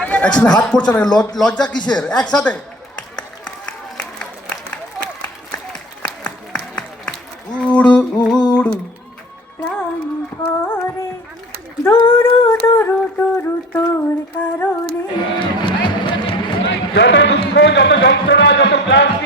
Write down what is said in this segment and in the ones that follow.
একসাথে হাত পড়ছে না লজ- লজ্জা কিসের? একসাথে। উড়ু উড়ু। প্রাণ ভরে দুরু দুরু দুরু তোর কারণে। যত দুঃখ যত যন্ত্রণা যত ক্লান্তি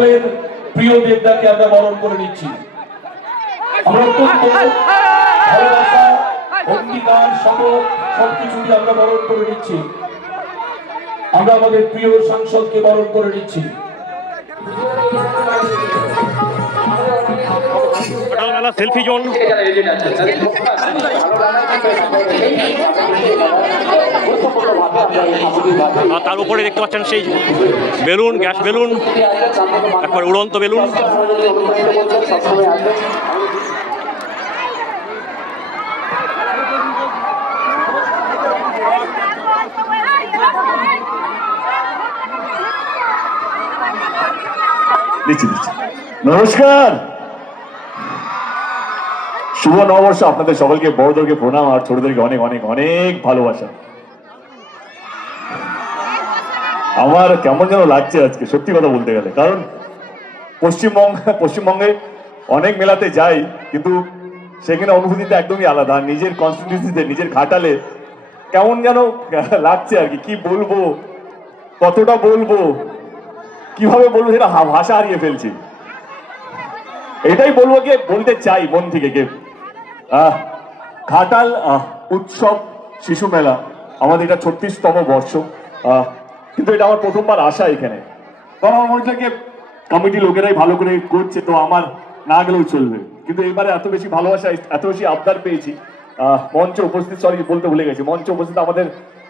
সকলের প্রিয় দেবদাকে আমরা বরণ করে নিচ্ছি। আমরা সবকিছুকে আমরা বরণ করে নিচ্ছি। আমরা আমাদের প্রিয় সাংসদকে বরণ করে নিচ্ছি। সকালবেলা সেলফি জোন। আর তার উপরে দেখতে পাচ্ছেন সেই বেলুন, গ্যাস বেলুন, একবার উড়ন্ত বেলুন। নমস্কার। শুভ নববর্ষ। আপনাদের সকলকে, বড়দেরকে প্রণাম আর ছোটদেরকে অনেক অনেক অনেক ভালোবাসা। আমার কেমন যেন লাগছে আজকে, সত্যি কথা বলতে গেলে। কারণ পশ্চিমবঙ্গ, পশ্চিমবঙ্গে অনেক মেলাতে যাই, কিন্তু সেখানে অনুভূতিটা একদমই আলাদা। নিজের কনস্টিটিউন্সিতে নিজের ঘাটালে কেমন যেন লাগছে আর কি। কি বলব, কতটা বলব, কীভাবে বলব সেটা ভাষা হারিয়ে ফেলছি। এটাই বলব যে বলতে চাই মন থেকে ঘাটাল উৎসব শিশু মেলা। আমাদের এটা ছত্রিশতম বর্ষ। কিন্তু এটা আমার প্রথমবার আসা এখানে। কারণ আমার মনে হচ্ছে কমিটি লোকেরাই ভালো করে করছে তো আমার না গেলেও চলবে। কিন্তু এবারে এত বেশি ভালোবাসা এত বেশি আবদার পেয়েছি। মঞ্চে উপস্থিত সরি বলতে ভুলে গেছি। মঞ্চ উপস্থিত আমাদের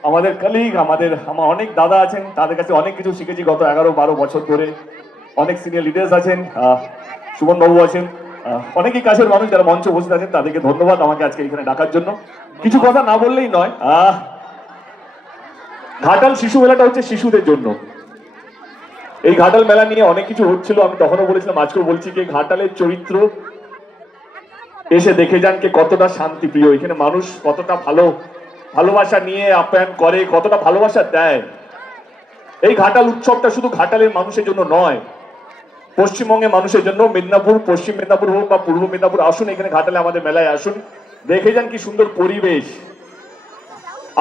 আমাদের কালিগ আমাদের আমার অনেক দাদা আছেন তাদের কাছে অনেক কিছু শিখেছি গত এগারো বারো বছর ধরে। অনেক সিনিয়র লিডার্স আছেন আহ, সুমন বাবু আছেন। অনেকেই কাছের মানুষ যারা মঞ্চে বসে আছেন তাদেরকে ধন্যবাদ আমাকে আজকে এখানে ডাকার জন্য। কিছু কথা না বললেই নয় আহ, ঘাটাল শিশু মেলাটা হচ্ছে শিশুদের জন্য। এই ঘাটাল মেলা নিয়ে অনেক কিছু হচ্ছিল আমি তখনও বলেছিলাম আজকেও বলছি যে ঘাটালের চরিত্র এসে দেখে যান কে কতটা শান্তিপ্রিয়। এখানে মানুষ কতটা ভালো ভালোবাসা নিয়ে আপ্যায়ন করে কতটা ভালোবাসা দেয়। এই ঘাটাল উৎসবটা শুধু ঘাটালের মানুষের জন্য নয় পশ্চিমবঙ্গের মানুষের জন্য মেদিনীপুর, পশ্চিম মেদিনীপুর হোক বা পূর্ব মেদিনীপুর আসুন, এখানে ঘাটালে আমাদের মেলায় আসুন। দেখে যান কি সুন্দর পরিবেশ।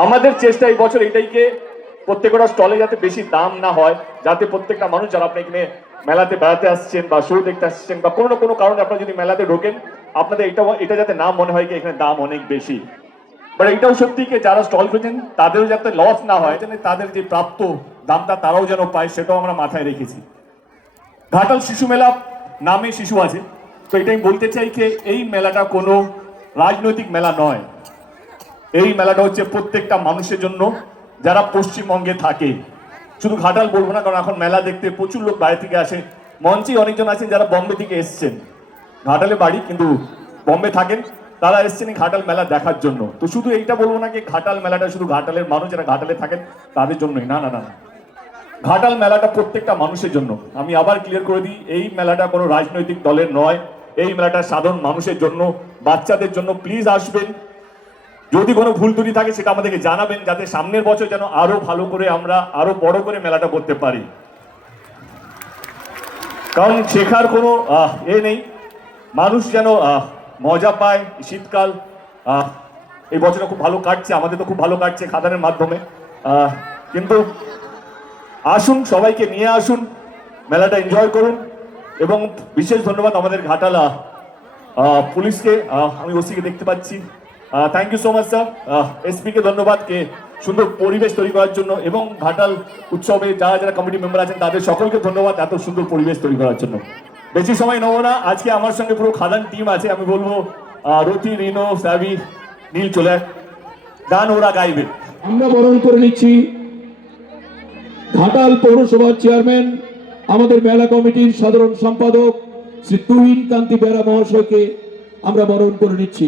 আমাদের চেষ্টা এই বছর এটাইকে প্রত্যেকটা স্টলে যাতে বেশি দাম না হয়, যাতে প্রত্যেকটা মানুষ যারা আপনি এখানে মেলাতে বেড়াতে আসছেন বা শো দেখতে আসছেন বা কোনো না কোনো কারণে আপনারা যদি মেলাতে ঢোকেন, আপনাদের এটা এটা যাতে না মনে হয় কি এখানে দাম অনেক বেশি। বাট এটাও সত্যি কি যারা স্টল করেছেন তাদেরও যাতে লস না হয়, তাদের যে প্রাপ্ত দামটা তারাও যেন পায়, সেটাও আমরা মাথায় রেখেছি। ঘাটাল শিশু মেলা নামে শিশু আছে। তো এটা আমি বলতে চাই যে এই মেলাটা কোনো রাজনৈতিক মেলা নয়। এই মেলাটা হচ্ছে প্রত্যেকটা মানুষের জন্য, যারা পশ্চিমবঙ্গে থাকে। শুধু ঘাটাল বলব না, কারণ এখন মেলা দেখতে প্রচুর লোক বাইরে থেকে আসে। মঞ্চেই অনেকজন আছেন যারা বম্বে থেকে এসছেন। ঘাটালে বাড়ি, কিন্তু বম্বে থাকেন। তারা এসছেন ঘাটাল মেলা দেখার জন্য। তো শুধু এইটা বলব না যে ঘাটাল মেলাটা শুধু ঘাটালের মানুষ যারা ঘাটালে থাকেন, তাদের জন্যই। না না না। ঘাটাল মেলাটা প্রত্যেকটা মানুষের জন্য। আমি আবার ক্লিয়ার করে দিই, এই মেলাটা কোনো রাজনৈতিক দলের নয়। এই মেলাটা সাধারণ মানুষের জন্য, বাচ্চাদের জন্য। প্লিজ আসবেন। যদি কোনো ভুল ত্রুটি থাকে, সেটা আমাদেরকে জানাবেন, যাতে সামনের বছর যেন আরও ভালো করে আমরা আরও বড় করে মেলাটা করতে পারি। কারণ শেখার কোনো এ নেই। মানুষ যেন মজা পায় শীতকাল। এই বছরটা খুব ভালো কাটছে, আমাদের তো খুব ভালো কাটছে খাদানের মাধ্যমে। কিন্তু আসুন, সবাইকে নিয়ে আসুন, মেলাটা এনজয় করুন, এবং বিশেষ ধন্যবাদ আমাদের ঘাটালা পুলিশকে আমি ওসিকে দেখতে পাচ্ছি। Thank you so much sir SP কে ধন্যবাদ, কে সুন্দর পরিবেশ তৈরি করার জন্য, এবং ঘাটাল উৎসবে যারা যারা কমিটি মেম্বার আছেন, তাদের সকলকে ধন্যবাদ এত সুন্দর পরিবেশ তৈরি করার জন্য। বেশি সময় নেব না, আজকে আমার সঙ্গে পুরো খাদান টিম আছে, আমি বলব রতি, রিনো সাবি নীল, চলে। গান ওরা গাইবে। আমরা বরণ করে নিচ্ছি। ঘাটাল পৌরসভার চেয়ারম্যান, আমাদের মেলা কমিটির সাধারণ সম্পাদক শ্রী তুহিন কান্তি বেড়া মহাশয়কে আমরা বরণ করে নিচ্ছি।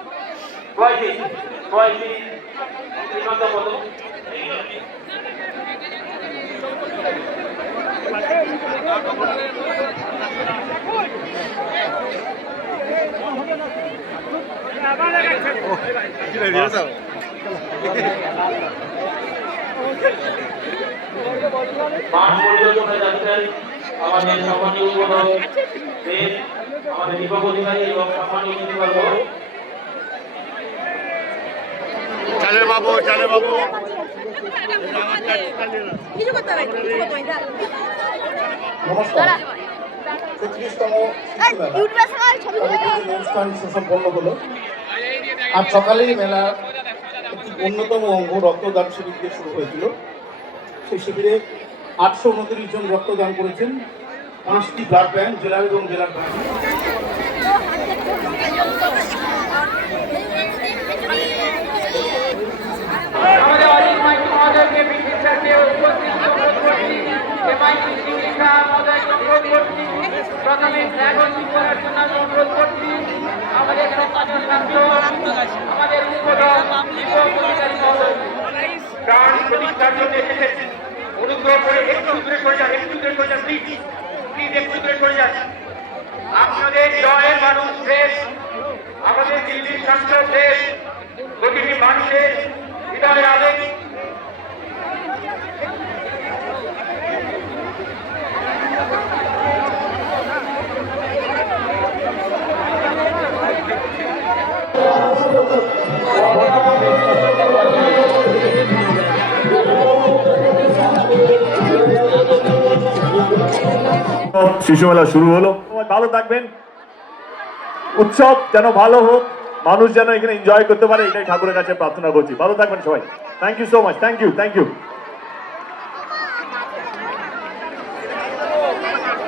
ওয়াইসি শ্রীকান্ত বলুন মাঠ পরিদর্শনে যাচ্ছেন আমাদের সম্মানীয় আমাদের দীপক অধিকারী এবং সম্মানীয় অতিথিবর্গ কিছু করতে হবে কিছু করতে হবে নমস্কার তেত্রিশতম ইউটিউবে সবাই ছবি অনুষ্ঠান সুসম্পন্ন হলো। আজ সকালেই মেলা একটি অন্যতম অঙ্গ রক্তদান শিবির দিয়ে শুরু হয়েছিল। সেই শিবিরে আটশো উনত্রিশ জন রক্তদান করেছেন। পাঁচটি ব্লাড ব্যাংক জেলা এবং জেলার ব্যাংক আমাদের অজিত মাইতি মহোদয়কে বিশেষ সাথে উপস্থিত অনুরোধ করছি যে মাইতি শিক্ষিকা মহোদয়কে অনুরোধ করছি প্রথমে ড্রাগন করার জন্য আমি অনুরোধ করছি আমাদের সত্তাধীন ছাত্র আমাদের উদ্বোধক দীপক অধিকারী মহোদয় গান জন্য এসেছেন অনুগ্রহ করে একটু দূরে সরে যান, একটু দূরে সরে যান প্লিজ প্লিজ একটু দূরে সরে যান। আপনাদের জয়ের মানুষ দেশ আমাদের দিল্লির ছাত্র দেশ প্রতিটি মানুষের হৃদয় আবেগ। শিশু মেলা শুরু হলো। ভালো থাকবেন। উৎসব যেন ভালো হোক, মানুষ যেন এখানে এনজয় করতে পারে, এটাই ঠাকুরের কাছে প্রার্থনা করছি। ভালো থাকবেন সবাই। Thank you so much thank you thank you